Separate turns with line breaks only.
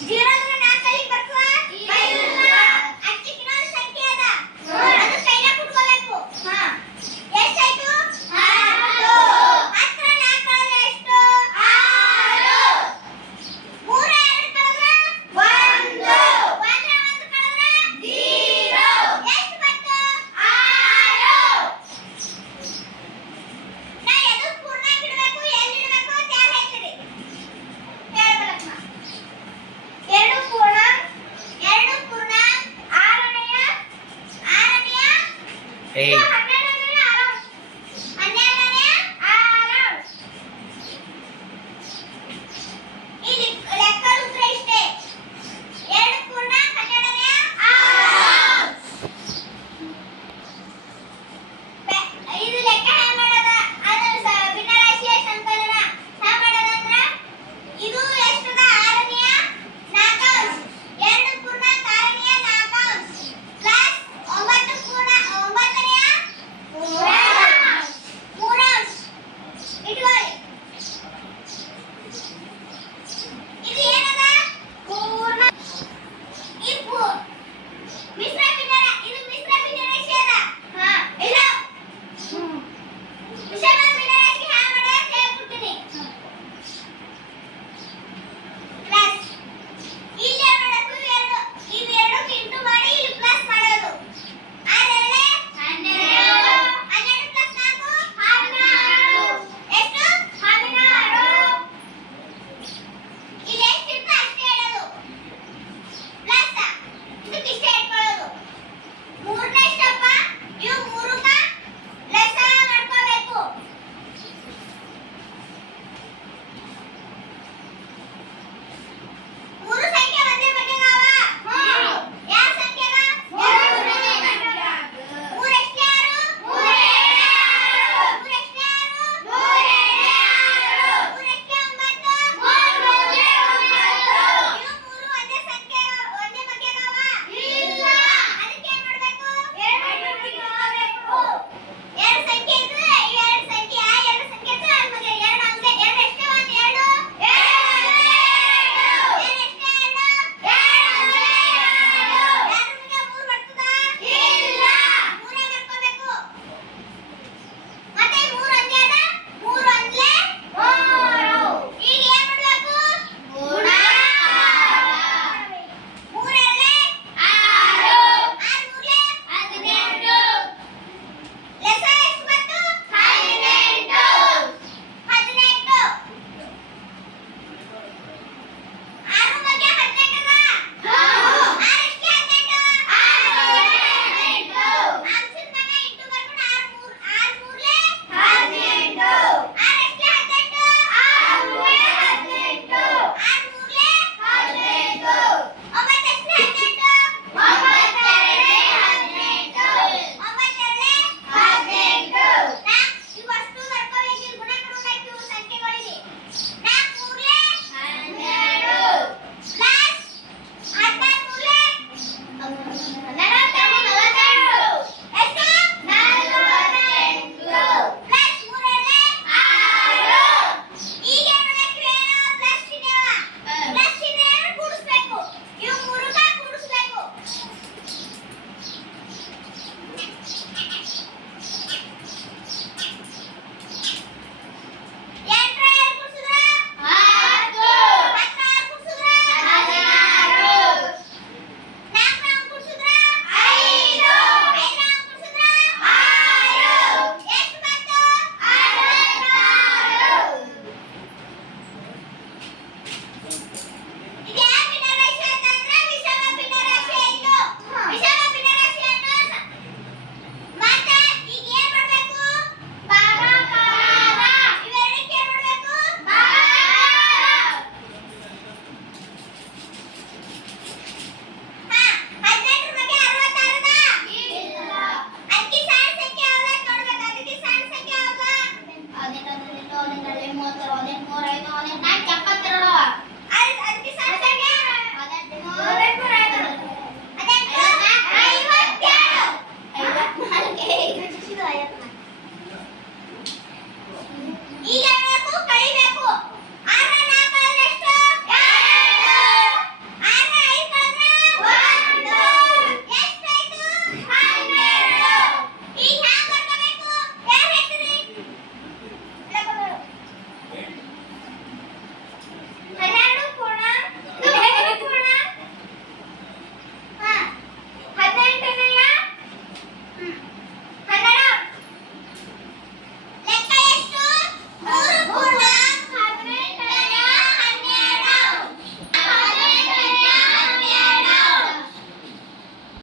Get out!